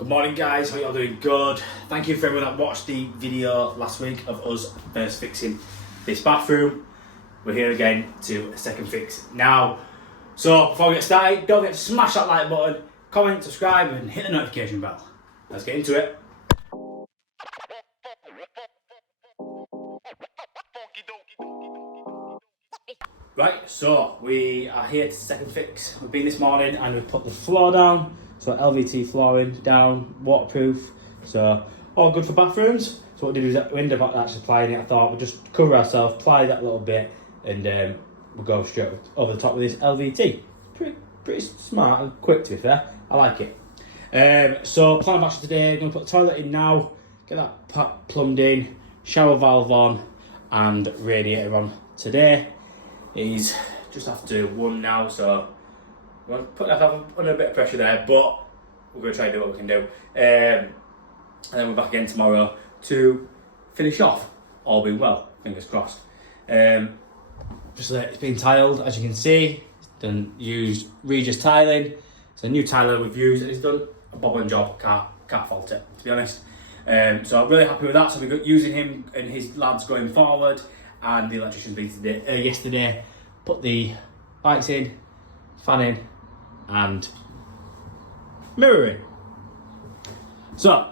Good morning guys, hope you're all doing good. Thank you for everyone that watched the video last week of us first fixing this bathroom. We're here again to a second fix now. So before we get started, don't forget to smash that like button, comment, subscribe and hit the notification bell. Let's get into it. Right, so we are here to second fix. We've been this morning and we've put the floor down. So LVT flooring down, waterproof. So all good for bathrooms. So what we did is we ended up actually applying it. I thought we'd just cover ourselves, apply that a little bit, and we'll go straight over the top with this LVT. Pretty smart and quick, to be fair. I like it. So plan of action today, I'm going to put the toilet in now, get that plumbed in, shower valve on, and radiator on. Today is just after 1 now, so we're going to put ourselves under a bit of pressure there, but we're going to try and do what we can do. And then we're back again tomorrow to finish off, all being well, fingers crossed. Just it's been tiled, as you can see. Done used Regis tiling. It's a new tiler we've used, and it's done a bobbling job. Can't fault it, to be honest. So I'm really happy with that. So we're using him and his lads going forward, and the electrician's been yesterday. Put the lights in, fan in, and mirror in. So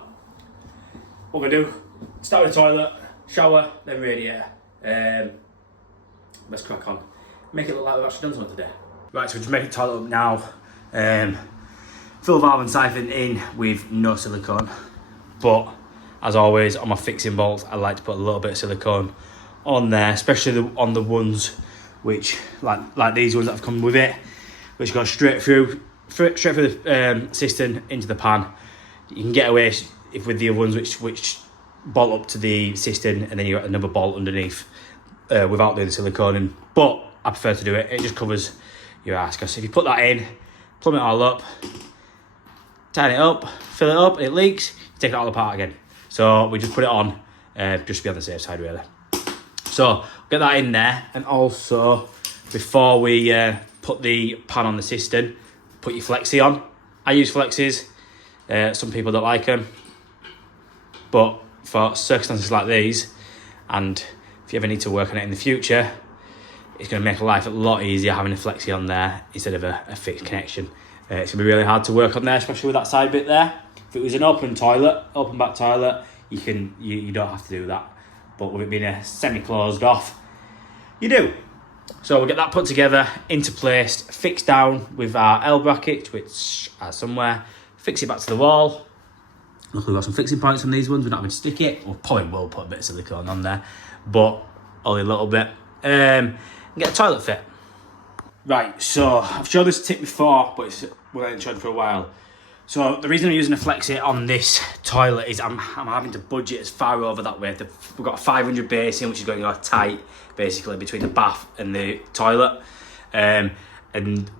what we're gonna do: start with the toilet, shower, then radiator. Let's crack on. Make it look like we've actually done something today. Right, so we just make the toilet up now. Fill valve and siphon in with no silicone, but as always on my fixing bolts, I like to put a little bit of silicone on there, especially on the ones which like these ones that have come with it, which go straight through the cistern into the pan. You can get away with the other ones which bolt up to the cistern, and then you got another bolt underneath without doing the silicone in. But I prefer to do it. It just covers your ass, because if you put that in, plumb it all up, tighten it up, fill it up, and it leaks, you take it all apart again. So we just put it on, just to be on the safe side really. So get that in there, and also before we put the pan on the cistern, put your flexi on. I use flexis. Some people don't like them, but for circumstances like these, and if you ever need to work on it in the future, it's going to make life a lot easier having a flexi on there instead of a fixed connection. It's going to be really hard to work on there, especially with that side bit there. If it was an open back toilet, you don't have to do that. But with it being a semi-closed off, you do. So we'll get that put together, interplaced, fixed down with our L bracket, which are somewhere. Fix it back to the wall. Luckily we've got some fixing points on these ones, we're not having to stick it. We'll probably will put a bit of silicone on there, but only a little bit. And get a toilet fit. Right, so I've showed this tip before, but we haven't shown it for a while. So the reason I'm using a flexi on this toilet is I'm having to budget as far over that way. We've got a 500 basin, which is going to go tight, basically, between the bath and the toilet. And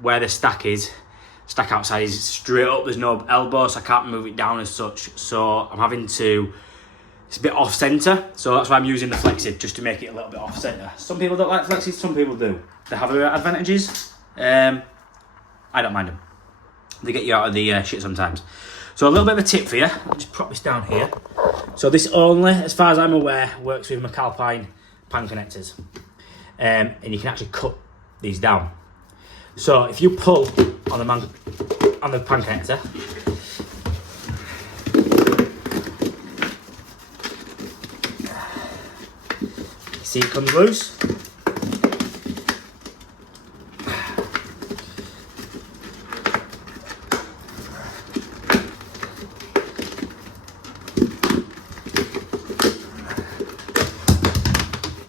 where the stack outside is straight up, there's no elbow, so I can't move it down as such. So I'm having to, it's a bit off centre, so that's why I'm using the flexi, just to make it a little bit off centre. Some people don't like flexis, some people do. They have their advantages. I don't mind them. They get you out of the shit sometimes. So a little bit of a tip for you. I'll just prop this down here. So this only, as far as I'm aware, works with McAlpine pan connectors. And you can actually cut these down. So if you pull on the pan connector, see it comes loose.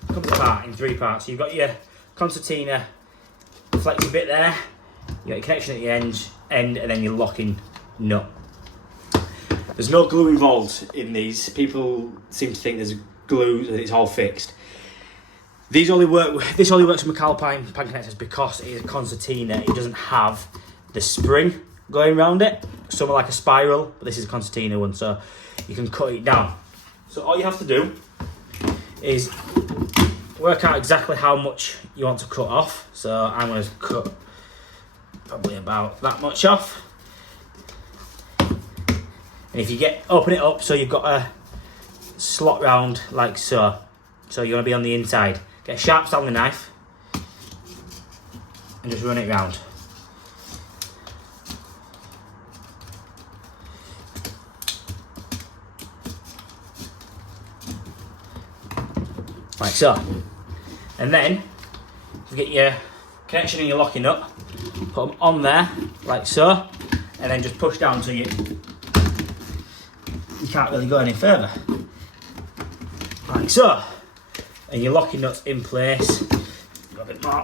Comes apart in 3 parts. So you've got your concertina flexi bit there, you got your connection at the end, and then your locking nut. There's no glue involved in these. People seem to think there's glue and it's all fixed. This only works with McAlpine pan connectors because it is a concertina. It doesn't have the spring going around it. Some are like a spiral, but this is a concertina one, so you can cut it down. So all you have to do is work out exactly how much you want to cut off. So I'm going to cut probably about that much off. And And if you open it up so you've got a slot round like so. So you want to be on the inside. Get a sharp Stanley knife and just run it round. Like so. And then you get your connection and your locking nut, put them on there like so, and then just push down so you can't really go any further. Like so. And your locking nut's in place. Got a bit more.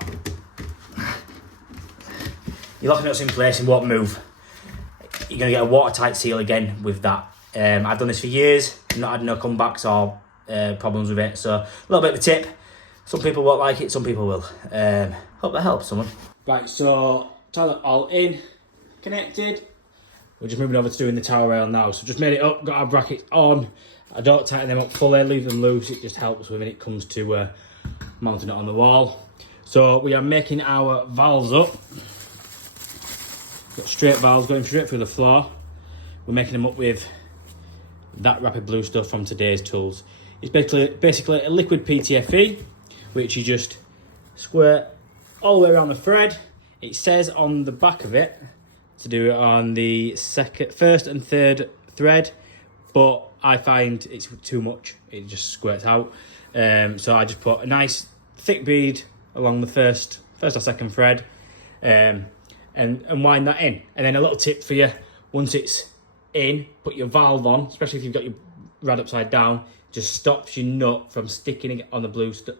Your locking nut's in place and won't move. You're going to get a watertight seal again with that. I've done this for years, not had no comebacks or problems with it. So a little bit of a tip. Some people won't like it, some people will. Hope that helps someone. Right, so toilet all in, connected. We're just moving over to doing the towel rail now. So just made it up, got our brackets on. I don't tighten them up fully, leave them loose. It just helps when it comes to mounting it on the wall. So we are making our valves up. Got straight valves going straight through the floor. We're making them up with that rapid blue stuff from today's tools. It's basically a liquid PTFE, which you just squirt all the way around the thread. It says on the back of it to do it on the first and third thread, but I find it's too much. It just squirts out. So I just put a nice thick bead along the first or second thread, and wind that in. And then a little tip for you: once it's in, put your valve on, especially if you've got your rad upside down. Just stops your nut from sticking on the blue stuff,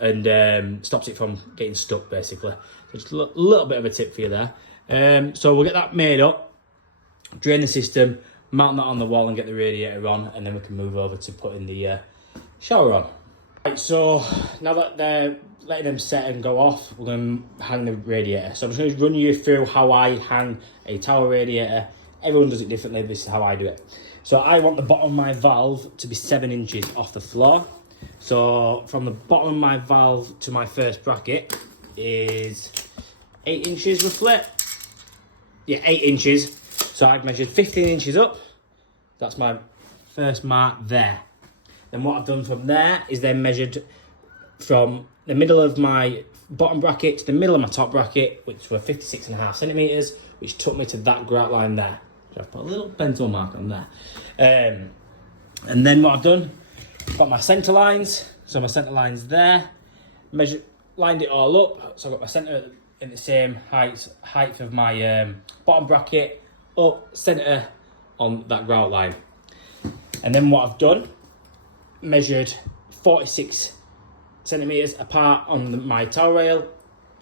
and stops it from getting stuck basically. So just a little bit of a tip for you there. So we'll get that made up. Drain the system, mount that on the wall and get the radiator on, and then we can move over to putting the shower on. Right, so now that they're letting them set and go off, we're going to hang the radiator. So I'm just going to run you through how I hang a tower radiator. Everyone does it differently, this is how I do it. So I want the bottom of my valve to be 7 inches off the floor. So from the bottom of my valve to my first bracket is 8 inches roughly. Yeah, 8 inches. So I've measured 15 inches up. That's my first mark there. Then what I've done from there is then measured from the middle of my bottom bracket to the middle of my top bracket, which were 56.5 centimetres, which took me to that grout line there. So I've put a little pencil mark on there. And then what I've done, got my centre lines. So my centre lines there. Lined it all up. So I've got my centre in the same height of my bottom bracket, up centre on that grout line. And then what I've done, measured 46 centimetres apart on my towel rail.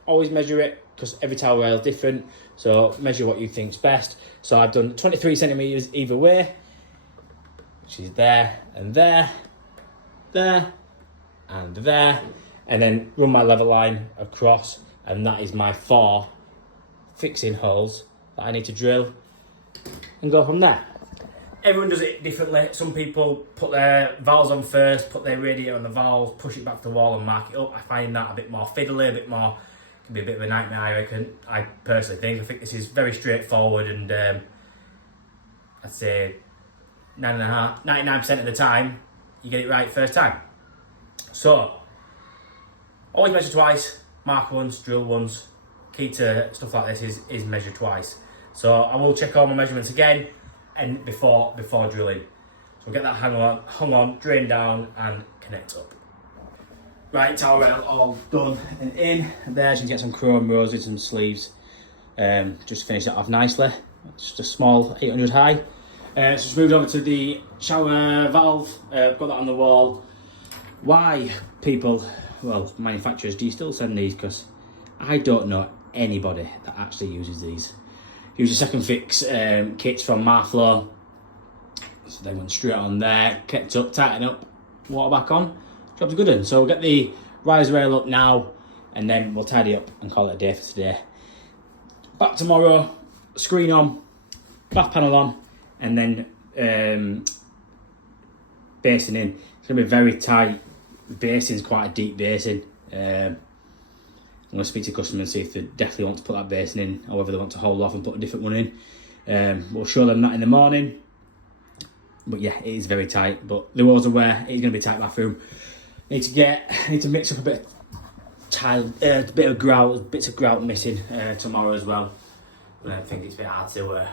Always measure it because every towel rail is different, so measure what you think's best. So I've done 23 centimetres either way, which is there and there, there and there, and then run my level line across, and that is my 4 fixing holes that I need to drill and go from there. Everyone does it differently. Some people put their valves on first, put their radiator on the valves, push it back to the wall and mark it up. I find that a bit more fiddly, can be a bit of a nightmare, I reckon. I personally think. I think this is very straightforward, and I'd say 99% of the time, you get it right first time. So, always measure twice, mark once, drill once. Key to stuff like this is measure twice. So I will check all my measurements again and before drilling. So we'll get that hung on, drain down and connect up. Right, towel rail all done and in. There you can get some chrome roses and sleeves. Just finish that off nicely. It's just a small 800 high. So just moved over to the shower valve. Got that on the wall. Why manufacturers, do you still send these? Because I don't know anybody that actually uses these. Use your second fix kits from Marflow. So they went straight on there, kept up, tighten up, water back on. Job's a good one. So we'll get the riser rail up now, and then we'll tidy up and call it a day for today. Back tomorrow, screen on, bath panel on, and then basin in. It's going to be very tight. The basin's quite a deep basin. I'm going to speak to customers and see if they definitely want to put that basin in, or whether they want to hold off and put a different one in. We'll show them that in the morning. But yeah, it is very tight. But the walls are where it's going to be a tight bathroom. I need to mix up a bit of tile, a bit of grout, bits of grout missing tomorrow as well. But I think it's a bit hard to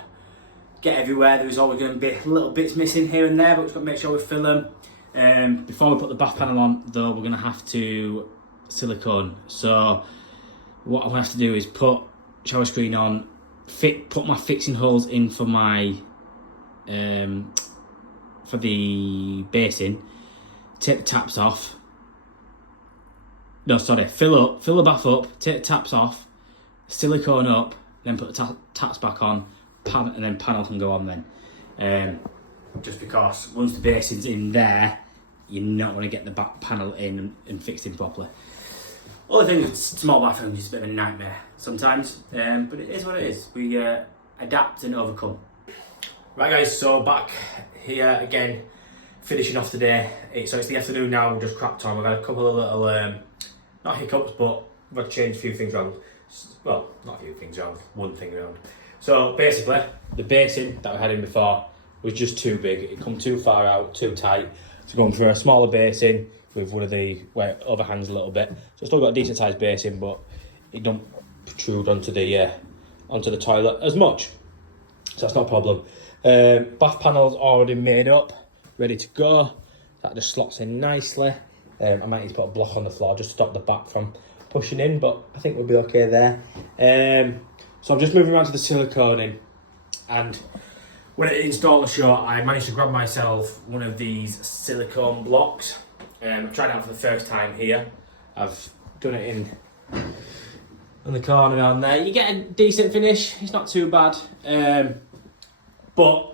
get everywhere. There's always going to be little bits missing here and there, but we've got to make sure we fill them. Before we put the bath panel on, though, we're going to have to silicone. So what I'm going to have to do is put shower screen on, put my fixing holes in for my for the basin, take the taps off. No, sorry, fill the bath up, take the taps off, silicone up, then put the taps back on, and then panel can go on then. Just because once the basin's in there, you're not going to get the back panel in and fixed in properly. Other thing with small bathrooms is a bit of a nightmare sometimes, but it is what it is. We adapt and overcome. Right guys, so back here again, finishing off today. So it's the afternoon now, just crap time. We've had a couple of little, not hiccups, but we've had to change a few things around. Well, not a few things around, one thing around. So basically, the basin that we had in before was just too big. It come too far out, too tight. So going for a smaller basin with one of the, where it overhangs a little bit. So still got a decent sized basin, but it don't protrude onto the toilet as much. So that's not a problem. Bath panel's already made up, ready to go. That just slots in nicely. I might need to put a block on the floor just to stop the back from pushing in, but I think we'll be okay there. So I'm just moving around to the siliconing, and when I installed the shot, I managed to grab myself one of these silicone blocks. I tried it out for the first time here. I've done it in the corner down there. You get a decent finish, it's not too bad. But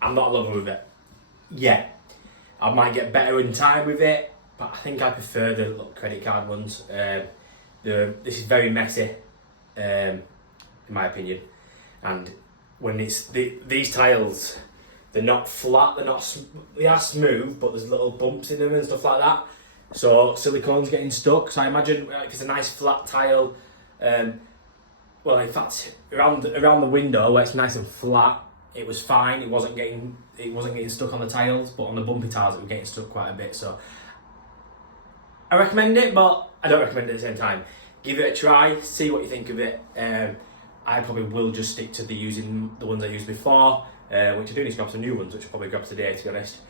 I'm not in love with it. Yeah, I might get better in time with it, but I think I prefer the little credit card ones. This is very messy, in my opinion. And when it's these tiles, they're not flat. They are smooth, but there's little bumps in them and stuff like that. So silicone's getting stuck. So I imagine if it's a nice flat tile. Well, in fact, around the window where it's nice and flat, it was fine. It wasn't getting stuck on the tiles, but on the bumpy tiles, it was getting stuck quite a bit. So I recommend it, but I don't recommend it at the same time. Give it a try, see what you think of it. I probably will just stick to using the ones I used before, which I do need to grab some new ones, which I'll probably grab today, to be honest,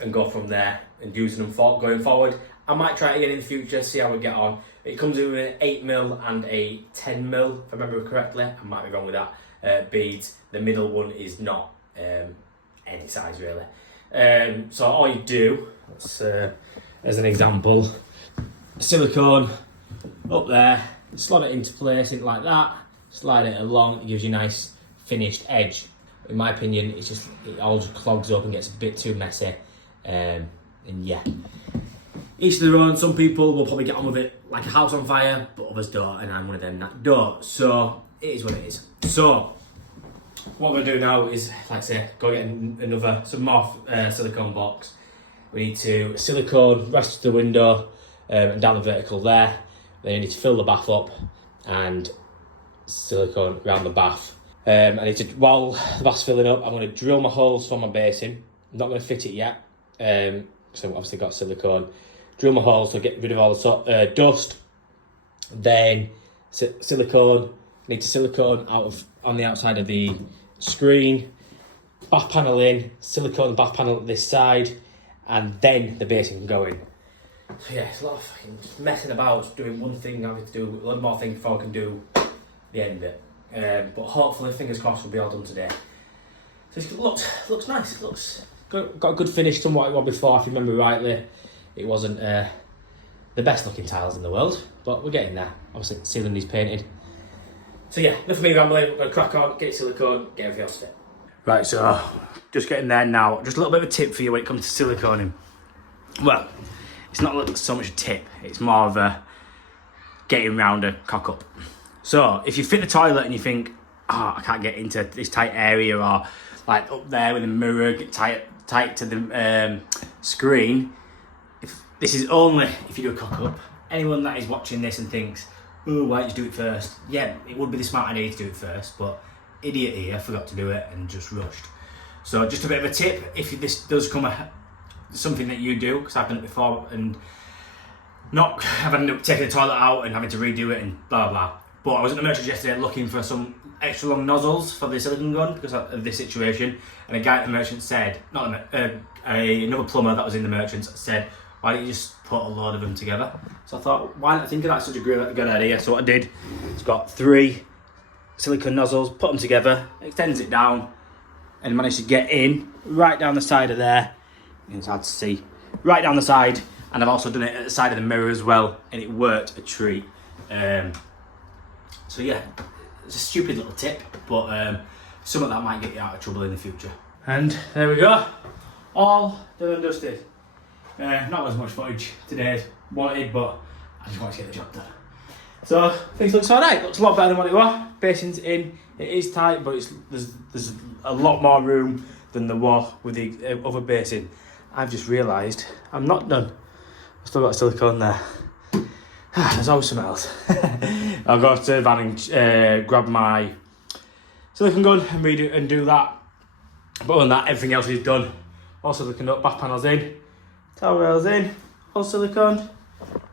and go from there and using them going forward. I might try it again in the future, see how we get on. It comes in with an 8mm and a 10mm, if I remember correctly. I might be wrong with that. Beads. The middle one is not any size really. So all you do, as an example, silicone up there, slot it into place, it like that, slide it along, it gives you a nice finished edge. In my opinion, it all just clogs up and gets a bit too messy. And yeah. Each to their own. Some people will probably get on with it like a house on fire, but others don't, and I'm one of them that don't. So it is what it is. So what we're gonna do now is, like I say, go get some more silicone blocks. We need to silicone rest of the window and down the vertical there. Then you need to fill the bath up and silicone around the bath. I need to, while the bath's filling up, I'm going to drill my holes for my basin. I'm not going to fit it yet, because I've obviously got silicone. Drill my holes to get rid of all the dust. Then silicone. Need to silicone on the outside of the screen. Bath panel in, silicone the bath panel at this side, and then the basin can go in. So yeah, it's a lot of fucking messing about, doing one thing, having to do one more thing before I can do the end of it. But hopefully, fingers crossed, we'll be all done today. So it looks nice. It looks got a good finish to what it was before. If you remember rightly, it wasn't the best looking tiles in the world, but we're getting there. Obviously, ceiling needs painted. So yeah, enough of me rambling. We're gonna crack on, get silicone, get everything else fit. Right, so just getting there now. Just a little bit of a tip for you when it comes to siliconing. Well, it's not so much a tip. It's more of a getting round a cock up. So if you fit the toilet and you think, I can't get into this tight area, or like up there with the mirror, get tight to the screen. This is only if you do a cock up. Anyone that is watching this and thinks, oh, why did you do it first? Yeah, it would be the smart idea to do it first, but idiot here forgot to do it and just rushed. So just a bit of a tip, if this does come something that you do, because I've done it before and not having taken the toilet out and having to redo it and blah blah. But I was at the merchants yesterday looking for some extra long nozzles for the silicone gun because of this situation, and a guy at the merchant said, another plumber that was in the merchants said, why don't you just put a load of them together? So I thought, why not think of that, such a good idea. So what I did, it's got 3 silicone nozzles, put them together, extends it down, and managed to get in right down the side of there. It's hard to see, right down the side, and I've also done it at the side of the mirror as well, and it worked a treat. So yeah, it's a stupid little tip, but some of that might get you out of trouble in the future. And there we go, all done and dusted. Not as much footage today as wanted, but I just wanted to get the job done. So things looks alright, looks a lot better than what it was. Basin's in, it is tight, but there's a lot more room than there was with the other basin. I've just realised I'm not done. I've still got silicone there. There's always something else. I'll go to the van and grab my silicone gun and redo and do that. But other than that, everything else is done. All silicone up, back panels in, towel rails in, all silicone.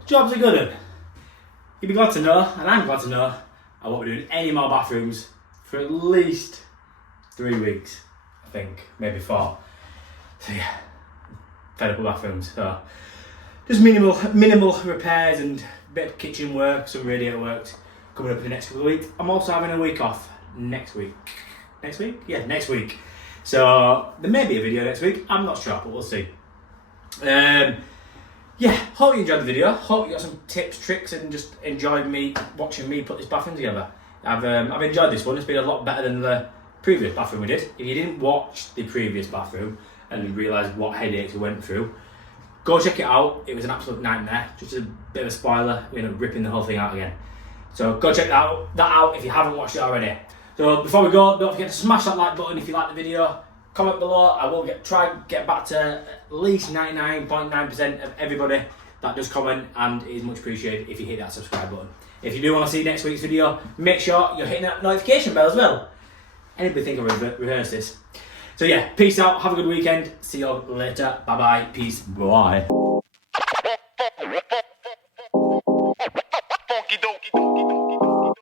Job's a good one. You'd be glad to know, and I'm glad to know, I won't be doing any more bathrooms for at least 3 weeks, I think, maybe 4. So yeah, fed up with bathrooms. So just minimal repairs and a bit of kitchen work, some radiator works coming up in the next couple of weeks. I'm also having a week off next week. Next week? Yeah, next week. So there may be a video next week. I'm not sure, but we'll see. Yeah, hope you enjoyed the video. Hope you got some tips, tricks, and just enjoyed watching me put this bathroom together. I've enjoyed this one. It's been a lot better than the previous bathroom we did. If you didn't watch the previous bathroom and realise what headaches we went through, go check it out. It was an absolute nightmare. Just a bit of a spoiler. We ended up ripping the whole thing out again. So go check that out if you haven't watched it already. So before we go, don't forget to smash that like button if you like the video. Comment below. I will try and get back to at least 99.9% of everybody that does comment, and it is much appreciated if you hit that subscribe button. If you do want to see next week's video, make sure you're hitting that notification bell as well. Anybody think I rehearsed this? So yeah, peace out. Have a good weekend. See you all later. Bye bye. Peace. Bye.